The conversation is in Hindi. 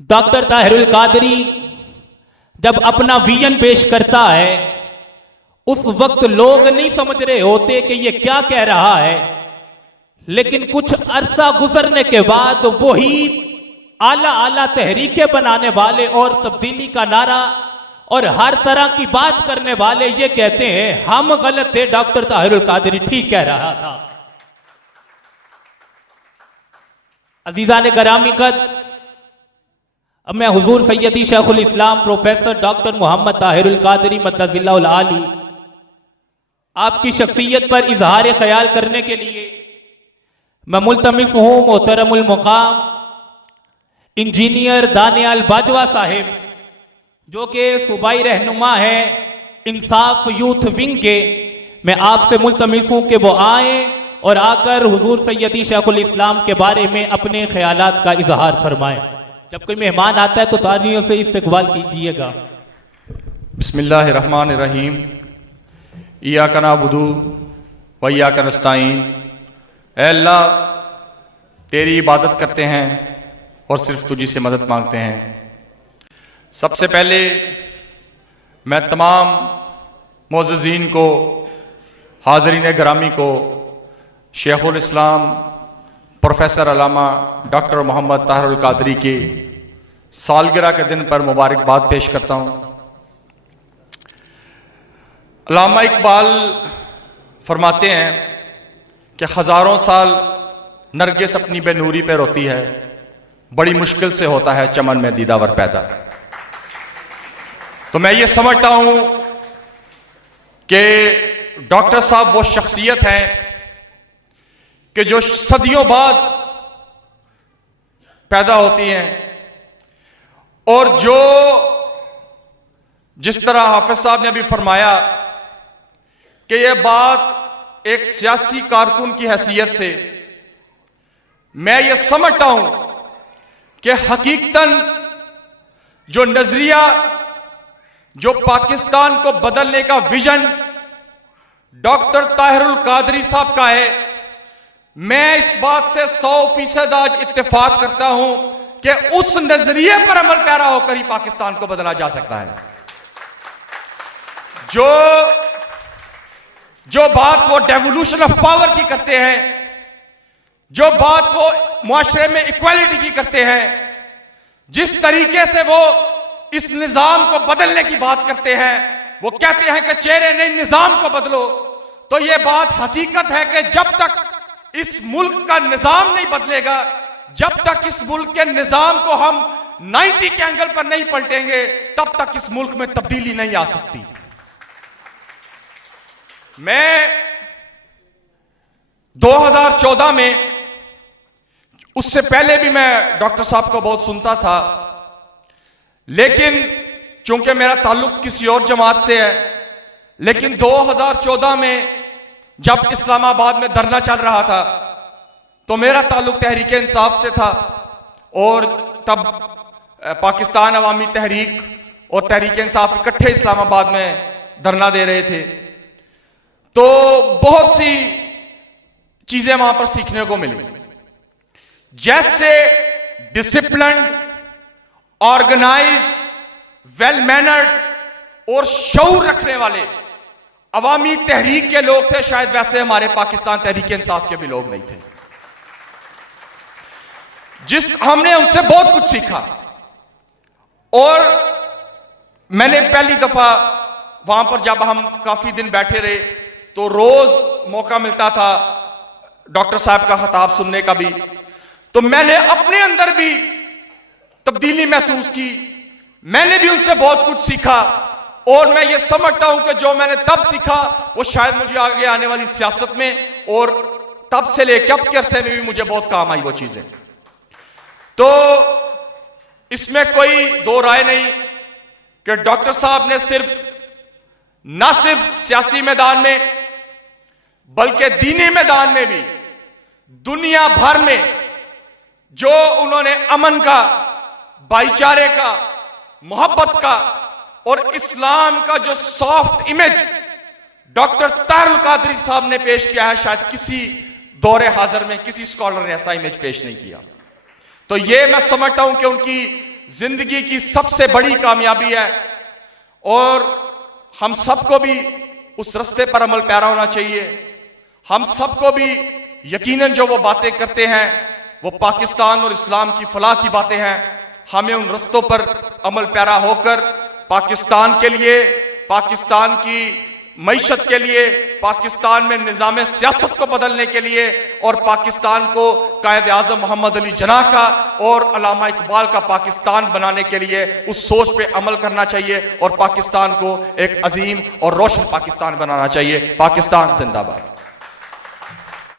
डॉक्टर ताहिरुल कादरी जब अपना विजन पेश करता है उस वक्त लोग नहीं समझ रहे होते कि ये क्या कह रहा है, लेकिन कुछ अरसा गुजरने के बाद वही आला आला तहरीकें बनाने वाले और तब्दीली का नारा और हर तरह की बात करने वाले ये कहते हैं हम गलत थे, डॉक्टर ताहिरुल कादरी ठीक कह रहा था। अजीजान गिरामी कद, अब मैं हुजूर सैयदी शेखुल इस्लाम प्रोफेसर डॉक्टर मोहम्मद ताहिरुल कादरी मद्दज़िल्लाहुल आली आपकी शख्सियत पर इजहार ख्याल करने के लिए मैं मुल्तमिस हूं मोहतरमुल मुकाम इंजीनियर दानियाल बाजवा साहिब, जो कि सूबाई रहनुमा है इंसाफ यूथ विंग के, मैं आपसे मुल्तमिस हूं कि वो आए और आकर हुजूर सैयदी शेखुल इस्लाम के बारे में अपने ख्यालात का इजहार फरमाए। जब कोई मेहमान आता है तो तालियों से इस्तकबाल कीजिएगा। बिस्मिल्लाहिर्रहमानिर्रहीम। इय्याका नअबुदु व इय्याका नस्तईन। ऐ अल्लाह, तेरी इबादत करते हैं और सिर्फ तुझी से मदद मांगते हैं। सबसे पहले मैं तमाम मोअज़्ज़िज़ीन को, हाज़रीन गिरामी को शेखुल इस्लाम प्रोफेसर अल्लामा डॉक्टर मोहम्मद ताहिरुल कादरी के सालगिरह के दिन पर मुबारकबाद पेश करता हूँ। अल्लामा इकबाल फरमाते हैं कि हज़ारों साल नरगिस अपनी बेनूरी पे रोती है, बड़ी मुश्किल से होता है चमन में दीदावर पैदा। तो मैं ये समझता हूँ कि डॉक्टर साहब वो शख्सियत हैं कि जो सदियों बाद पैदा होती हैं और जो जिस तरह हाफिज साहब ने अभी फरमाया कि यह बात एक सियासी कारकुन की हैसियत से मैं ये समझता हूं कि हकीकतन जो नजरिया, जो पाकिस्तान को बदलने का विजन डॉक्टर ताहिरुल कादरी साहब का है, मैं इस बात से 100% आज इत्तेफाक करता हूं कि उस नजरिए पर अमल पैरा होकर ही पाकिस्तान को बदला जा सकता है। जो बात वो डेवोल्यूशन ऑफ पावर की करते हैं, जो बात वो मुआशरे में इक्वालिटी की करते हैं, जिस तरीके से वो इस निजाम को बदलने की बात करते हैं, वो कहते हैं कि चेहरे नहीं निजाम को बदलो, तो ये बात हकीकत है कि जब तक इस मुल्क का निजाम नहीं बदलेगा, जब तक इस मुल्क के निजाम को हम 90 के एंगल पर नहीं पलटेंगे, तब तक इस मुल्क में तब्दीली नहीं आ सकती। मैं 2014 में, उससे पहले भी मैं डॉक्टर साहब को बहुत सुनता था, लेकिन चूंकि मेरा ताल्लुक किसी और जमात से है, लेकिन 2014 में जब इस्लामाबाद में धरना चल रहा था तो मेरा ताल्लुक तहरीक इंसाफ से था और तब पाकिस्तान अवामी तहरीक और तहरीक इंसाफ इकट्ठे इस्लामाबाद में धरना दे रहे थे। तो बहुत सी चीजें वहां पर सीखने को मिली, जैसे डिसिप्लिन, ऑर्गेनाइज्ड, वेल मैनर्ड और शऊर रखने वाले अवामी तहरीक के लोग थे। शायद वैसे हमारे पाकिस्तान तहरीक इंसाफ के भी लोग नहीं थे। हमने उनसे बहुत कुछ सीखा और मैंने पहली दफा वहां पर जब हम काफी दिन बैठे रहे तो रोज मौका मिलता था डॉक्टर साहब का खिताब सुनने का भी, तो मैंने अपने अंदर भी तब्दीली महसूस की। मैंने भी उनसे बहुत कुछ सीखा और मैं ये समझता हूं कि जो मैंने तब सीखा वो शायद मुझे आगे आने वाली सियासत में और तब से लेकर अब के अरसे में भी मुझे बहुत काम आई वो चीजें। तो इसमें कोई दो राय नहीं कि डॉक्टर साहब ने ना सिर्फ सियासी मैदान में बल्कि दीनी मैदान में भी दुनिया भर में जो उन्होंने अमन का, भाईचारे का, मोहब्बत का और इस्लाम का जो soft image doctor Tahirul Qadri साहब ने पेश किया है, शायद किसी दौरे हाजिर में किसी स्कॉलर ने ऐसा इमेज पेश नहीं किया। तो ये मैं समझता हूं कि उनकी जिंदगी की सबसे बड़ी कामयाबी है और हम सबको भी उस रास्ते पर अमल पैरा होना चाहिए। हम सबको भी यकीनन जो वो बातें करते हैं वो पाकिस्तान और इस्लाम की फलाह की बातें हैं। हमें उन रास्तों पर अमल पैरा होकर पाकिस्तान के लिए, पाकिस्तान की मईशत के लिए, पाकिस्तान में निज़ाम सियासत को बदलने के लिए और पाकिस्तान को कायद आज़म मोहम्मद अली जिन्नाह का और अल्लामा इकबाल का पाकिस्तान बनाने के लिए उस सोच पे अमल करना चाहिए और पाकिस्तान को एक अजीम और रोशन पाकिस्तान बनाना चाहिए। पाकिस्तान जिंदाबाद।